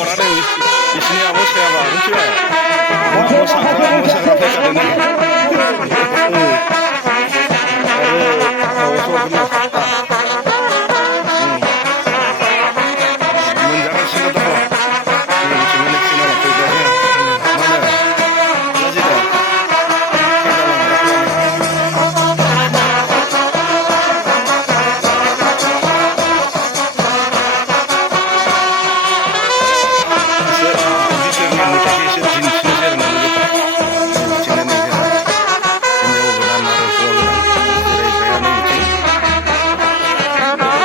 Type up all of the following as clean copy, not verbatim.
हरानो बिसिनि अबस्थायाबा मिथिबाय मोसाग्रा फैखादों नै आरो सरगोना सातथा मोनजागासिनो दङ नैबेथिं नेक्सिनाव फैबाय मा होनो लाजिदा खाजा लांग्राफोरानो बिसोरनि नुथायखौ एसे दिन्थिनोसै आरो ना लोगोफोर नैबेथिंनो नै जोंहा हिन्जाव गोदान आरो हौवा गोदान जिरायग्राया नैबेथिं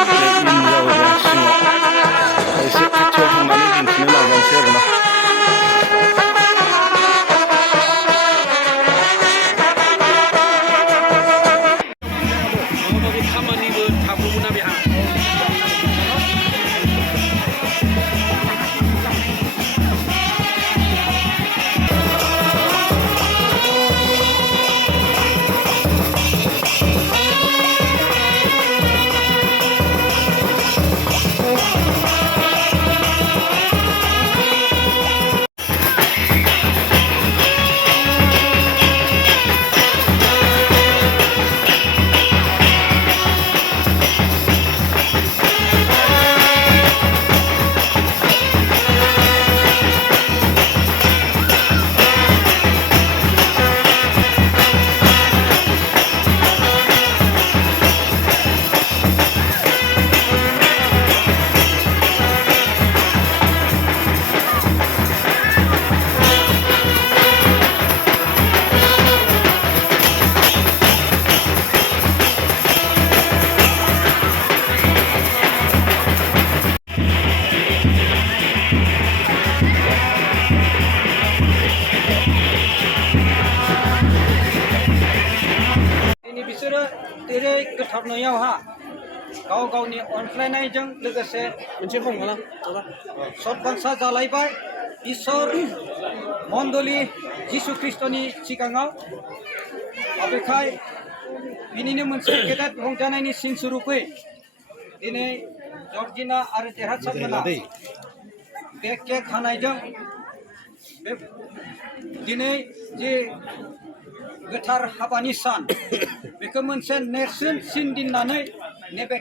बे इन जाबोबाय सिङाव एसे खाथियाव थांनानै दिन्थिनो नाजानोसै आरो ना खामानिबो थाबोमोना बेहा बिसोरो जेरै गोथार न'यावहा गाव गावनि अनज्लायनायजों लोगोसे मोनसे बुंगोन सतबांसा जालायबाय इसोर मण्डली जिसु ख्रिस्ट'नि सिगाङाव बेखाय बिनिनो मोनसे गेदेर रंजानायनि सिन सुरुपै दिनै जर्जिना आरो देरहासारमोना बे केक हानायजों बे दिनै जे गोथार हाबानि सान बेखौ मोनसे नेरसोन सिन दिननानै नैबे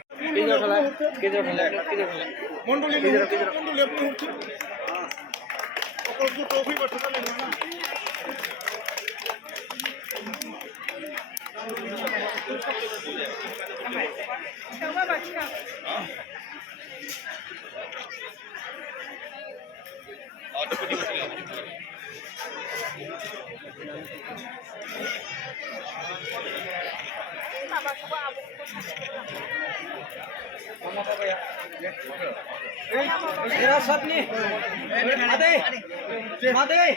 देरहासारनि मादै मादै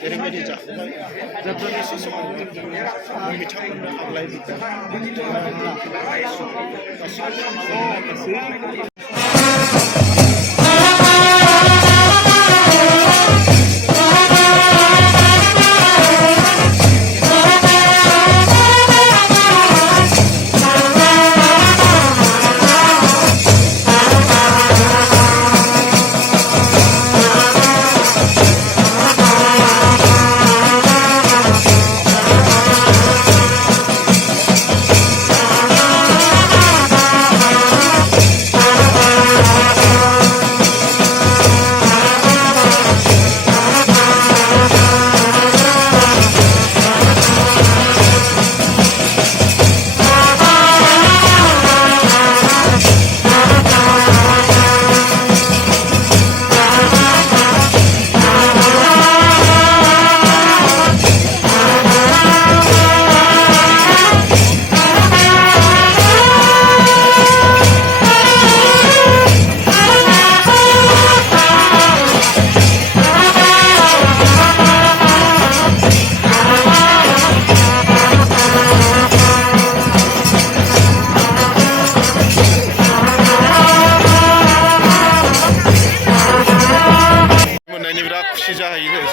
जेरैबायदि जाहोबाय जात्रानि एसे समाव बिथांमोननो आग्लायबोबाय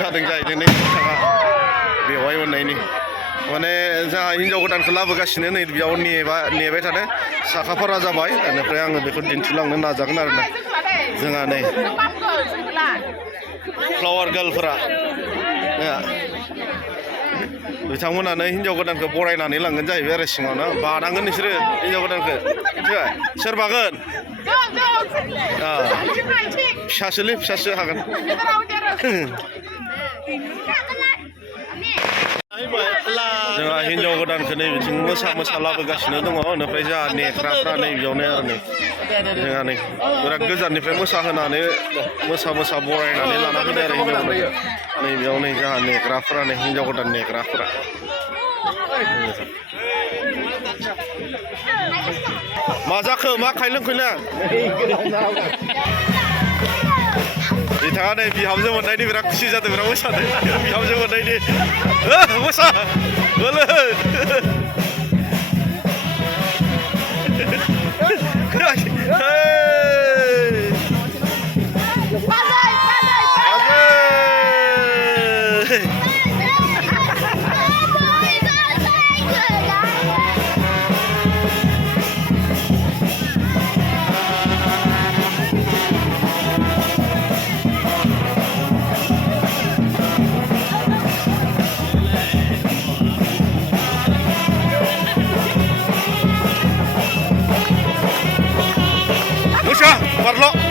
जादों जाहैदों नै बिथाङा बेवहाय मोननायनि माने जोंहा हिन्जाव गोदानखौ लाबोगासिनो नै बेयाव नेबाय थादों साखाफारा जाबाय बेनिफ्राय आङो बेखौ दिन्थिलांनो नाजागोन आरोना जोंहा नै फ्लावार गार्लफोरा बिथांमोनानो हिन्जाव गोदानखौ बरायनानै लांगोन जाहैबाय आरो सिङावनो बानांगोन नोंसोरो हिन्जाव गोदानखौ मिथिबाय सोर बागोन फिसासोलै फिसासो हागोन जोंहा हिन्जाव गोदानखौ नै बिथिं मोसा लाबोगासिनो दङ बेनिफ्राय जोंहा नेग्राफ्रा नै बेयावनो आरो नै जोंहा नै बिराद गोजाननिफ्राय मोसाहोनानै मोसा बरायनानै लाना फैदों आरो हिन्जाव गोदान नै बेयाव नै जोंहा नेग्राफ्रा नै हिन्जाव गोदान नेग्राफ्रा मा जाखो मा खायलों खैलों बिथाङा नै बिहामजो मोननायनि बिराद खुसि जादों बिराद मोसादों बिहामजो मोननायनि मोसा बोलो Musa, parlo.